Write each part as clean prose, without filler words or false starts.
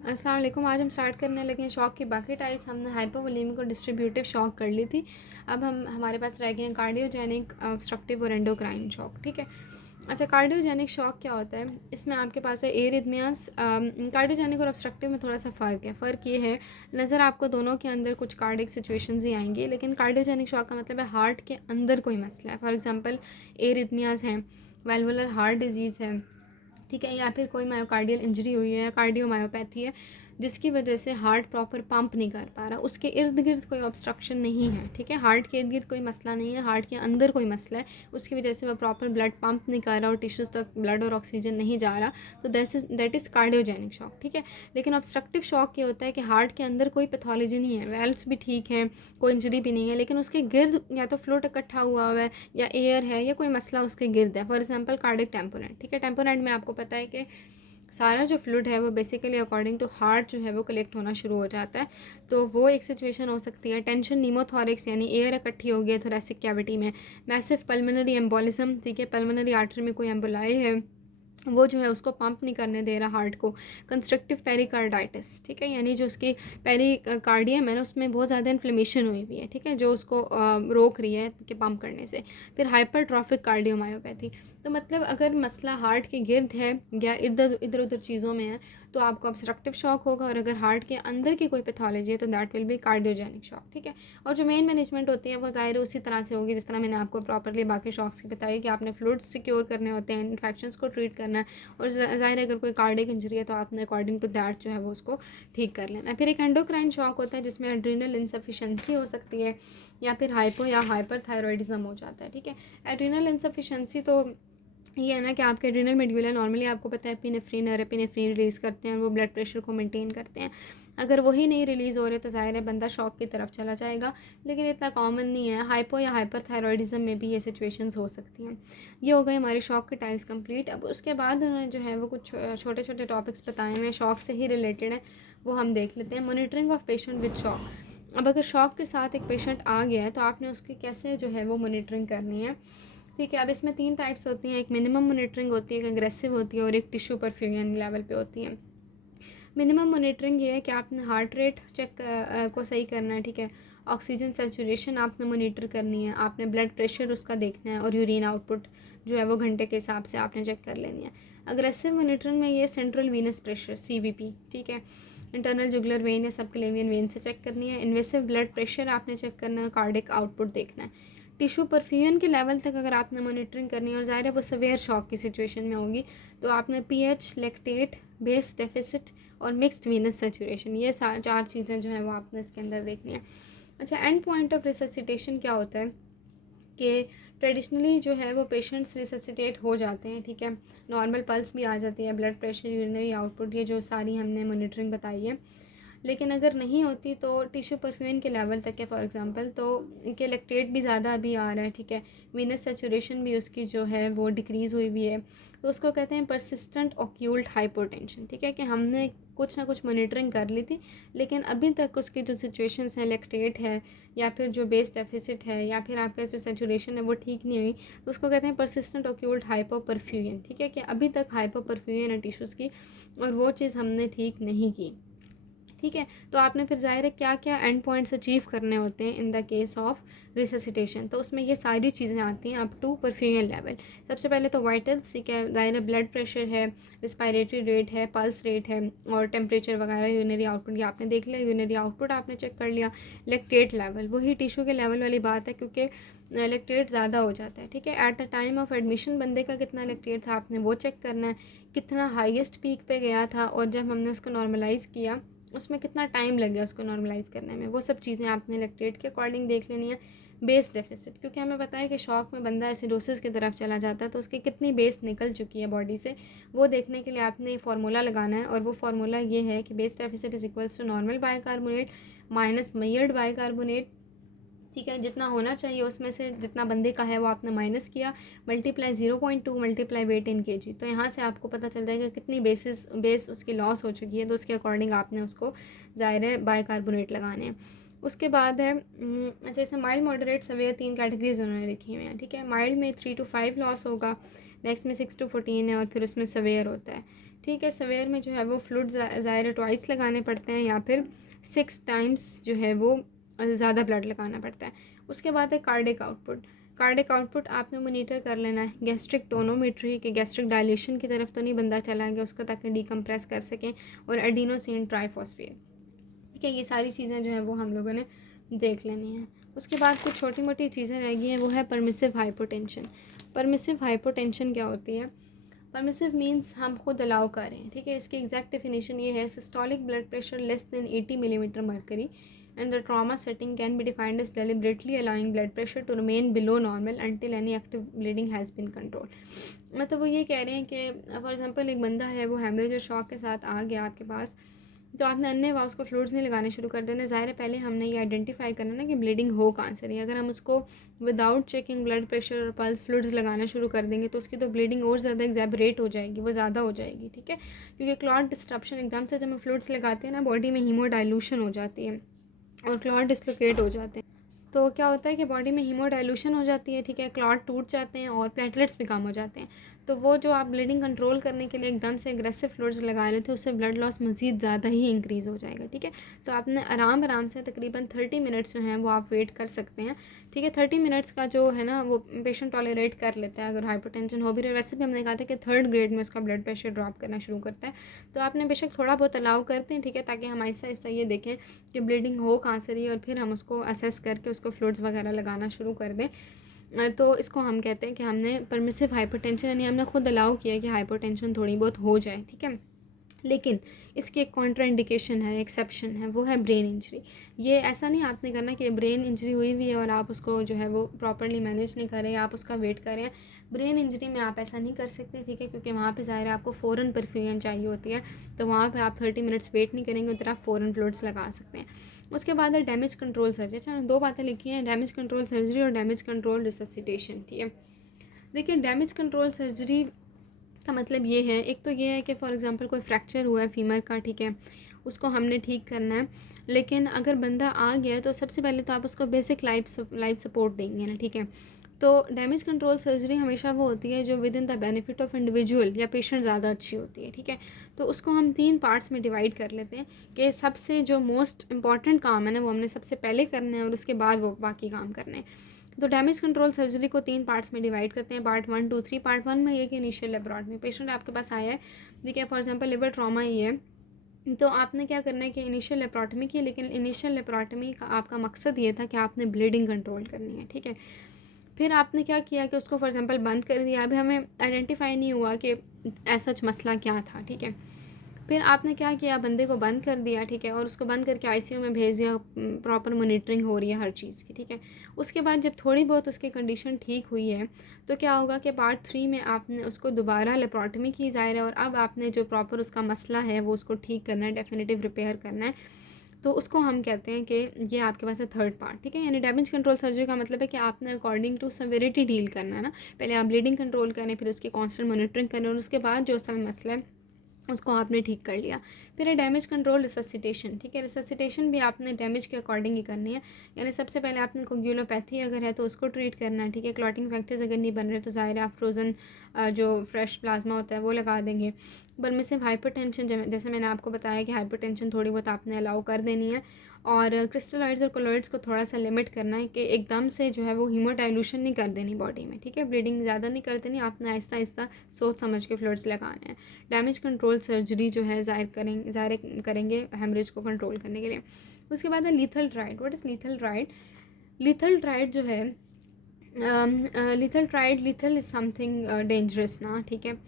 अस्सलाम वालेकुम। आज हम स्टार्ट करने लगे हैं शॉक की बाकी टाइप्स। हमने हाइपोवोलेमिक और डिस्ट्रीब्यूटिव शॉक कर ली थी। अब हमारे पास रह गए हैं कार्डियोजेनिक, ऑब्स्ट्रक्टिव और एंडोक्राइन शॉक। ठीक है। अच्छा, कार्डियोजेनिक शॉक क्या होता है? इसमें आपके पास है एरिथमियास। कार्डियोजेनिक और ऑब्स्ट्रक्टिव में थोड़ा सा फ़र्क है। फ़र्क ये है, नज़र आपको दोनों के अंदर कुछ कार्डिक सिचुएशंस ही आएंगी, लेकिन कार्डियोजेनिक शॉक का मतलब है हार्ट के अंदर कोई मसला है। फॉर एग्जांपल एरिथमियास हैं, वेल्वुलर हार्ट डिजीज़ है, ठीक है, या फिर कोई मायोकार्डियल इंजरी हुई है या कार्डियोमायोपैथी है जिसकी वजह से हार्ट प्रॉपर पंप नहीं कर पा रहा, उसके इर्द गिर्द कोई ऑब्स्ट्रक्शन नहीं है। ठीक है, हार्ट के इर्द गिर्द कोई मसला नहीं है, हार्ट के अंदर कोई मसला है, उसकी वजह से वह प्रॉपर ब्लड पंप नहीं कर रहा और टिश्यूज़ तक ब्लड और ऑक्सीजन नहीं जा रहा, तो दैट इज़ कार्डियोजेनिक शॉक। ठीक है। लेकिन ऑब्स्ट्रक्टिव शॉक ये होता है कि हार्ट के अंदर कोई पैथोलॉजी नहीं है, वेल्व्स भी ठीक हैं, कोई इंजरी भी नहीं है, लेकिन उसके गिर्द या तो फ्लूइड इकट्ठा हुआ है या एयर है या कोई मसला उसके गिर्द है। For example cardiac tamponade. ठीक है, टेम्पोनेट में आपको पता है कि सारा जो फ्लूइड है वो बेसिकली अकॉर्डिंग टू हार्ट जो है वो कलेक्ट होना शुरू हो जाता है। तो वो एक सिचुएशन हो सकती है। टेंशन नीमोथोरिक्स यानी एयर इकट्ठी हो गई है थोरेसिक कैविटी में। मैसिव पल्मोनरी एम्बोलिज्म, ठीक है, पल्मोनरी आर्टरी में कोई एम्बोलाई है, वो जो है उसको पंप नहीं करने दे रहा हार्ट को। कंस्ट्रक्टिव पेरिकार्डाइटिस, ठीक है, यानी जो उसकी पेरिकार्डियम है ना उसमें बहुत ज़्यादा इन्फ्लेमेशन हुई हुई है, ठीक है, जो उसको रोक रही है कि पंप करने से। फिर हाइपरट्रॉफिक कार्डियोमायोपैथी। तो मतलब अगर मसला हार्ट के गिर्द है या इधर इधर उधर चीज़ों में है तो आपको ऑब्स्ट्रक्टिव शॉक होगा, और अगर हार्ट के अंदर की कोई पैथोलॉजी है तो that will be cardiogenic shock. ठीक है। और जो मेन मैनेजमेंट होती है वो ज़ाहिर उसी तरह से होगी जिस तरह मैंने आपको प्रॉपरली बाकी शॉक्स की बताई कि आपने फ्लूइड्स सिक्योर करने होते हैं, इन्फेक्शंस को ट्रीट करना है, और ज़ाहिर है अगर कोई कार्डिक इंजरी है तो आपने अकॉर्डिंग टू दैट जो है वो उसको ठीक कर लेना है। फिर एक एंडोक्राइन शॉक होता है जिसमें एड्रीनल इंसफिशेंसी हो सकती है या फिर हाइपो या हाइपरथायरॉयडिज्म हो जाता है। ठीक है। एड्रीनल इंसफिशेंसी तो ये है ना कि आपके एड्रीनल मेड्यूला नॉर्मली आपको पता है एपिनेफ्रिन और एपिनेफ्रिन रिलीज़ करते हैं और वो ब्लड प्रेशर को मेंटेन करते हैं। अगर वही नहीं रिलीज़ हो रहे तो ज़ाहिर है बंदा शॉक की तरफ चला जाएगा, लेकिन इतना कॉमन नहीं है। हाइपो या हाइपरथायरॉयडिज्म में भी ये सिचुएशंस हो सकती हैं। ये हो गए हमारे शॉक के टाइप्स कंप्लीट। अब उसके बाद उन्होंने जो है वो कुछ छोटे छोटे टॉपिक्स बताए हुए शॉक से ही रिलेटेड हैं, वो हम देख लेते हैं। Monitoring of patient with shock. अब अगर शॉक के साथ एक पेशेंट आ गया है तो आपने उसकी कैसे जो है वो मॉनिटरिंग करनी है। ठीक है। अब इसमें 3 टाइप्स होती हैं, एक मिनिमम मॉनिटरिंग होती है, एक एग्रेसिव होती है और एक टिश्यू परफ्यूजन लेवल पे होती है। मिनिमम मॉनिटरिंग ये है कि आपने हार्ट रेट चेक को सही करना है, ठीक है, ऑक्सीजन सेचुरेशन आपने मॉनिटर करनी है, आपने ब्लड प्रेशर उसका देखना है और यूरिन आउटपुट जो है वो घंटे के हिसाब से आपने चेक कर लेनी है। अग्रेसिव मॉनिटरिंग में ये सेंट्रल वीनस प्रेशर CVP, ठीक है, इंटरनल जुगुलर वेन या सबक्लेवियन वेन से चेक करनी है। इन्वेसिव ब्लड प्रेशर आपने चेक करना है, कार्डिक आउटपुट देखना है। टिश्यू परफ्यूजन के लेवल तक अगर आपने मॉनिटरिंग करनी है और ज़ाहिर है वो सवेयर शॉक की सिचुएशन में होगी, तो आपने पीएच, लैक्टेट, बेस डेफिसिट और मिक्स्ड वीनस सेचुरेशन, ये 4 चीज़ें जो हैं वो आपने इसके अंदर देखनी है। अच्छा, एंड पॉइंट ऑफ रिससिटेशन क्या होता है कि ट्रेडिशनली जो है वो पेशेंट्स रिससिटेट हो जाते हैं, ठीक है, नॉर्मल पल्स भी आ जाती है, ब्लड प्रेशर, यूरिनरी आउटपुट, ये जो सारी हमने मॉनिटरिंग बताई है। लेकिन अगर नहीं होती तो टिश्यू परफ्यूजन के लेवल तक है, फॉर एग्जांपल, तो इनके लैक्टेट भी ज़्यादा अभी आ रहा है, ठीक है, वीनस सेचुरेशन भी उसकी जो है वो डिक्रीज़ हुई हुई है, तो उसको कहते हैं परसिस्टेंट ऑक्यूल्ट हाइपोटेंशन। ठीक है, कि हमने कुछ ना कुछ मॉनिटरिंग कर ली थी लेकिन अभी तक उसकी जो सिचुएशंस हैं, लैक्टेट है या फिर जो बेस डेफिसिट है या फिर आपका जो सेचुरेशन है वो ठीक नहीं हुई, तो उसको कहते हैं परसिस्टेंट ऑक्यूल्ट हाइपोपरफ्यूजन। ठीक है, कि अभी तक हाइपोपरफ्यूजन है टिश्यूज़ की और वो चीज़ हमने ठीक नहीं की। ठीक है। तो आपने फिर ज़ाहिर है क्या क्या एंड पॉइंट्स अचीव करने होते हैं in the case of resuscitation, तो उसमें ये सारी चीज़ें आती हैं अप टू परफ्यूजन लेवल। सबसे पहले तो वाइटल्स, ठीक है, ज़ाहिर है ब्लड प्रेशर है, रिस्पायरेटरी रेट है, पल्स रेट है और टेम्परेचर वगैरह, यूरिनरी आउटपुट ये आपने देख लिया, यूरिनरी आउटपुट आपने चेक कर लिया। लैक्टेट लेवल, वही टिश्यू के लेवल वाली बात है क्योंकि लैक्टेट ज़्यादा हो जाता है। ठीक है, at the time of admission बंदे का कितना लैक्टेट था आपने वो चेक करना है, कितना हाईएस्ट पीक पे गया था और जब हमने उसको नॉर्मलाइज़ किया उसमें कितना टाइम लग गया उसको नॉर्मलाइज़ करने में, वो सब चीज़ें आपने लैक्टेट के अकॉर्डिंग देख लेनी है। बेस डेफिसिट, क्योंकि हमें पता है कि शॉक में बंदा एसिडोसिस की तरफ चला जाता है तो उसकी कितनी बेस निकल चुकी है बॉडी से, वो देखने के लिए आपने फार्मूला लगाना है, और वो फार्मूला ये है कि base deficit is equals to normal bicarbonate minus measured bicarbonate. ठीक है, जितना होना चाहिए उसमें से जितना बंदे का है वो आपने माइनस किया, मल्टीप्लाई 0.2 मल्टीप्लाई वेट इन केजी, तो यहाँ से आपको पता चल जाएगा कितनी बेस उसकी लॉस हो चुकी है, तो उसके अकॉर्डिंग आपने उसको ज़ाहिर है बाइकार्बोनेट लगाने हैं। उसके बाद है अच्छा, इसमें माइल्ड, मॉडरेट, सवेयर 3 कैटेगरीज उन्होंने लिखी हुई हैं। ठीक है, माइल्ड में 3 to 5 लॉस होगा, नेक्स्ट में 6 to 14 है और फिर उसमें सवेयर होता है। ठीक है। सवेयर में जो है वो फ्लूइड ज़ाहिर ट्वाइस लगाने पड़ते हैं या फिर 6 टाइम्स जो है वो ज़्यादा ब्लड लगाना पड़ता है। उसके बाद है कार्डिक आउटपुट। कार्डिक आउटपुट आपने मोनीटर कर लेना है गैस्ट्रिक टोनोमेट्री के गैस्ट्रिक डायलेशन की तरफ तो नहीं बंदा चला गया उसको, ताकि डीकम्प्रेस कर सकें, और एडिनोसिन ट्राइफॉस्फेट। ठीक है, ये सारी चीज़ें जो हैं वो हम लोगों ने देख लेनी है। उसके बाद कुछ छोटी मोटी चीज़ें रह गई हैं, वो है परमिसिव हाइपोटेंशन। परमिसिव हाइपोटेंशन क्या होती है? परमिसिव मीन्स हम खुद अलाउ कर रहे हैं। ठीक है, इसकी एग्जैक्ट डेफिनेशन ये है, systolic blood pressure less than 80 millimetre mercury and the trauma setting can be defined as deliberately allowing blood pressure to remain below normal until any active bleeding has been controlled। मतलब वो ये कह रहे हैं कि for example एक बंदा है वो हेमरेज और शॉक के साथ आ गया आपके पास, तो आपने अन्य वाव उसको फ्लूइड्स नहीं लगाने शुरू कर देने। ज़ाहिर है पहले हमने ये आइडेंटिफाई करना ना कि ब्लीडिंग हो कहाँ से रही है। अगर हम उसको विदाउट चेकिंग ब्लड प्रेशर और पल्स फ्लूइड्स लगाना शुरू कर देंगे तो उसकी तो ब्लीडिंग और ज़्यादा एग्जैबरेट हो जाएगी, वो ज़्यादा हो जाएगी। ठीक है, क्योंकि क्लॉट डिस्ट्रप्शन एकदम से जब हम फ्लूइड्स लगाते हैं ना, बॉडी में हीमोडाइल्यूशन हो जाती है और क्लॉट डिस्लोकेट हो जाते हैं। तो क्या होता है कि बॉडी में हीमोडाइल्यूशन हो जाती है। ठीक है, क्लॉट टूट जाते हैं और प्लेटलेट्स भी कम हो जाते हैं। तो वो जो आप ब्लीडिंग कंट्रोल करने के लिए एकदम से एग्रेसिव फ्लूइड्स लगा रहे थे, उससे ब्लड लॉस मज़ीद ज़्यादा ही इंक्रीज़ हो जाएगा। ठीक है, तो आपने आराम से तकरीबन 30 मिनट्स जो हैं वो आप वेट कर सकते हैं। ठीक है, 30 मिनट्स का जो है ना वो पेशेंट टॉलरेट कर लेता है अगर हाइपरटेंशन हो भी रहा है। वैसे भी हमने कहा था कि 3rd ग्रेड में उसका ब्लड प्रेशर ड्रॉप करना शुरू करता है, तो आपने बेशक थोड़ा बहुत अलाउ करते हैं। ठीक है, ताकि हम आहिस्ता आहिस्ता ये देखें कि ब्लीडिंग हो कहाँ से रही है और फिर हम उसको असेस करके उसको फ्लूइड्स वगैरह लगाना शुरू कर दें। तो इसको हम कहते हैं कि हमने परमिसिव हाइपरटेंशन, यानी हमने खुद अलाउ किया कि हाइपरटेंशन थोड़ी बहुत हो जाए। ठीक है, लेकिन इसकी एक कॉन्ट्राइंडिकेशन है, एक्सेप्शन है, वो है ब्रेन इंजरी। ये ऐसा नहीं आपने करना कि ब्रेन इंजरी हुई हुई है और आप उसको जो है वो प्रॉपर्ली मैनेज नहीं कर रहे हैं, आप उसका वेट कर रहे हैं। ब्रेन इंजरी में आप ऐसा नहीं कर सकते। ठीक है, क्योंकि वहाँ पे ज़ाहिर है आपको फ़ौरन परफ्यूजन चाहिए होती है, तो वहाँ पे आप 30 मिनट्स वेट नहीं करेंगे, उधर आप फ़ौरन फ्लूइड्स लगा सकते हैं। उसके बाद है डैमेज कंट्रोल सर्जरी। अच्छा, 2 बातें लिखी हैं, डैमेज कंट्रोल सर्जरी और डैमेज कंट्रोल रिससिटेशन। ठीक है, देखिए डैमेज कंट्रोल सर्जरी का मतलब ये है, एक तो ये है कि फॉर एग्जांपल कोई फ्रैक्चर हुआ है फीमर का, ठीक है, उसको हमने ठीक करना है। लेकिन अगर बंदा आ गया है तो सबसे पहले तो आप उसको बेसिक लाइफ सपोर्ट देंगे ना। ठीक है, तो डैमेज कंट्रोल सर्जरी हमेशा वो होती है जो with in the benefit of individual या पेशेंट ज़्यादा अच्छी होती है। ठीक है, तो उसको हम 3 पार्ट्स में डिवाइड कर लेते हैं कि सबसे जो मोस्ट इंपॉर्टेंट काम है ना वो हमने सबसे पहले करना है और उसके बाद वो बाकी काम करने हैं। तो डैमेज कंट्रोल सर्जरी को 3 पार्ट्स में डिवाइड करते हैं, पार्ट 1, 2, 3। पार्ट 1 में ये कि इनिशियल लेबोरेटमी, पेशेंट आपके पास आया है, देखिए फॉर एग्जांपल लिवर ट्रॉमा ही है, तो आपने क्या करना है कि इनिशियल लेप्रोटमी की, लेकिन इनिशियल लेप्रोटमी का आपका मकसद ये था कि आपने ब्लीडिंग कंट्रोल करनी है। ठीक है, फिर आपने क्या किया कि उसको फॉर एग्जांपल बंद कर दिया। अभी हमें आइडेंटिफाई नहीं हुआ कि ऐसा मसला क्या था। ठीक है, फिर आपने क्या किया, बंदे को बंद कर दिया। ठीक है, और उसको बंद करके आईसीयू में भेज दिया, प्रॉपर मॉनिटरिंग हो रही है हर चीज़ की। ठीक है, उसके बाद जब थोड़ी बहुत उसकी कंडीशन ठीक हुई है तो क्या होगा कि पार्ट 3 में आपने उसको दोबारा लेप्रोटमी की जा रहा है और अब आपने जो प्रॉपर उसका मसला है वो उसको ठीक करना है, डेफिनेटिव रिपेयर करना है। तो उसको हम कहते हैं कि ये आपके पास है 3rd पार्ट। ठीक है, यानी डैमेज कंट्रोल सर्जरी का मतलब है कि आपने अकॉर्डिंग टू सेवेरिटी डील करना है ना। पहले आप ब्लीडिंग कंट्रोल करें, फिर उसकी कांस्टेंट मॉनिटरिंग करें और उसके बाद जो असल मसला है उसको आपने ठीक कर लिया। फिर है डैमेज कंट्रोल रिससिटेशन। ठीक है, रिससिटेशन भी आपने डैमेज के अकॉर्डिंग ही करनी है, यानी सबसे पहले आपने कोगुलोपैथी अगर है तो उसको ट्रीट करना है। ठीक है, क्लॉटिंग फैक्टर्स अगर नहीं बन रहे तो ज़ाहिर है आप फ्रोज़न जो फ्रेश प्लाज्मा होता है वो लगा देंगे। परमिसिव हाइपरटेंशन, जैसे मैंने आपको बताया कि हाइपरटेंशन थोड़ी बहुत आपने अलाउ कर देनी है, और क्रिस्टलॉइड्स और कोलॉइड्स को थोड़ा सा लिमिट करना है कि एकदम से जो है वो हीमोडाइल्यूशन नहीं कर देनी बॉडी में। ठीक है, ब्लीडिंग ज़्यादा नहीं कर देनी, आपने आहिस्ता आहिस्ता सोच समझ के फ्लूइड्स लगाने हैं। डैमेज कंट्रोल सर्जरी जो है ज़ाहिर करेंगे हेमरेज को कंट्रोल करने के लिए। उसके बाद है lethal tried. What is lethal tried? Lethal tried जो है लीथल इज़ समथिंग डेंजरस ना। ठीक है,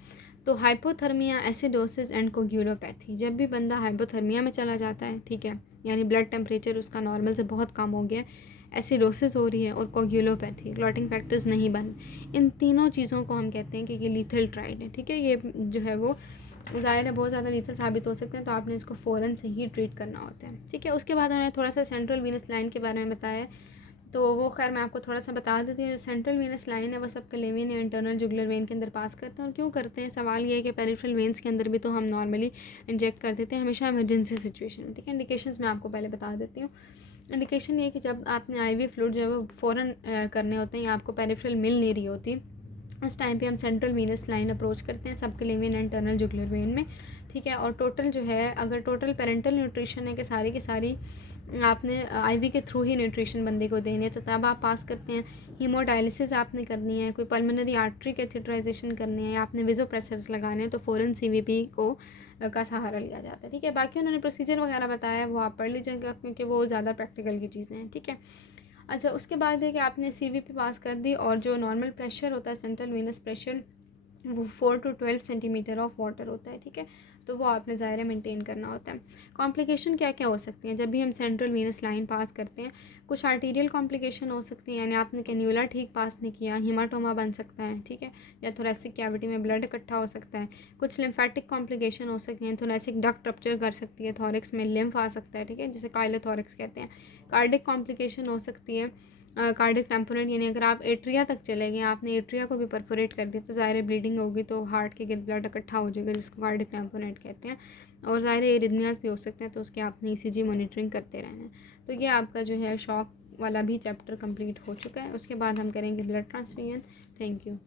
तो हाइपोथर्मिया, एसिडोसिस एंड कोगुलोपैथी, जब भी बंदा हाइपोथर्मिया में चला जाता है, ठीक है, यानी ब्लड टेम्परेचर उसका नॉर्मल से बहुत कम हो गया, एसिडोसिस हो रही है और कोगुलोपैथी, क्लॉटिंग फैक्टर्स नहीं बन, इन तीनों चीज़ों को हम कहते हैं कि ये लीथल ट्राइड है। ठीक है, ये जो है वो ज़ाहिर है बहुत ज़्यादा लीथल साबित हो सकते हैं, तो आपने इसको फ़ौरन से ही ट्रीट करना होता है। ठीक है, उसके बाद उन्होंने थोड़ा सा सेंट्रल वीनस लाइन के बारे में बताया, तो वो खैर मैं आपको थोड़ा सा बता देती हूँ। जो सेंट्रल वीनस लाइन है वो सब क्लेवियन या इंटरनल जुगुलर वेन के अंदर पास करते हैं। और क्यों करते हैं, सवाल ये है कि पेरिफेरल वेन्स के अंदर भी तो हम नॉर्मली इंजेक्ट कर देते हैं हमेशा इमरजेंसी सिचुएशन में। ठीक है, इंडिकेशंस मैं आपको पहले बता देती हूँ। इंडिकेशन ये कि जब आपने आईवी फ्लूइड जो है वो फ़ौरन करने होते हैं या आपको पेरिफेरल मिल नहीं रही होती, उस टाइम पे हम सेंट्रल वीनस लाइन अप्रोच करते हैं subclavian and internal jugular vein में, ठीक है। और टोटल जो है, अगर टोटल पेरेंटल न्यूट्रिशन है कि सारी की सारी आपने आईवी के थ्रू ही न्यूट्रिशन बंदे को देनी है, तो तब आप पास करते हैं। हीमोडायलिसिस आपने करनी है, कोई पल्मोनरी आर्टरी कैथेटराइजेशन करनी है, या आपने वेजोप्रेसर्स लगाने हैं, तो फ़ौरन सीवीपी को का सहारा लिया जाता है, ठीक है। बाकी उन्होंने प्रोसीजर वगैरह बताया है, वो आप पढ़ लीजिएगा क्योंकि वो ज़्यादा प्रैक्टिकल की चीज़ें हैं, ठीक है। अच्छा, उसके बाद है कि आपने सीवीपी पास कर दी, और जो नॉर्मल प्रेशर होता है सेंट्रल वीनस प्रेशर, वो 4 to 12 सेंटीमीटर ऑफ वाटर होता है, ठीक है। तो वो आपने ज़ाहिर मेंटेन करना होता है। कॉम्प्लिकेशन क्या क्या हो सकती हैं जब भी हम सेंट्रल वीनस लाइन पास करते हैं? कुछ आर्टीरियल कॉम्प्लिकेशन हो सकती हैं, यानी आपने कैन्यूला ठीक पास नहीं किया, हीमाटोमा बन सकता है, ठीक है, या थोरेसिक कैविटी में ब्लड इकट्ठा हो सकता है। कुछ लिम्फेटिक कॉम्प्लिकेशन हो सकती हैं, थोरेसिक डक्ट रप्चर कर सकती है, थॉरिक्स में लिम्फ आ सकता है, ठीक है, जिसे काइलोथोरिक्स कहते हैं। कार्डिक कॉम्प्लिकेशन हो सकती है, कार्डिक टैम्पोनेट, यानी अगर आप एट्रिया तक चले गए, आपने एट्रिया को भी परफोरेट कर दिया, तो ज़ाहिर ब्लीडिंग होगी, तो हार्ट के गिर्द ब्लड इकट्ठा हो जाएगा, जिसको कार्डिक टैम्पोनेट कहते हैं। और ज़ाहिर एरिथमियास भी हो सकते हैं, तो उसके आपने ईसीजी मॉनिटरिंग करते रहना है। तो ये आपका जो है शॉक वाला भी चैप्टर कंप्लीट हो चुका है। उसके बाद हम करेंगे ब्लड ट्रांसफ्यूजन। Thank you.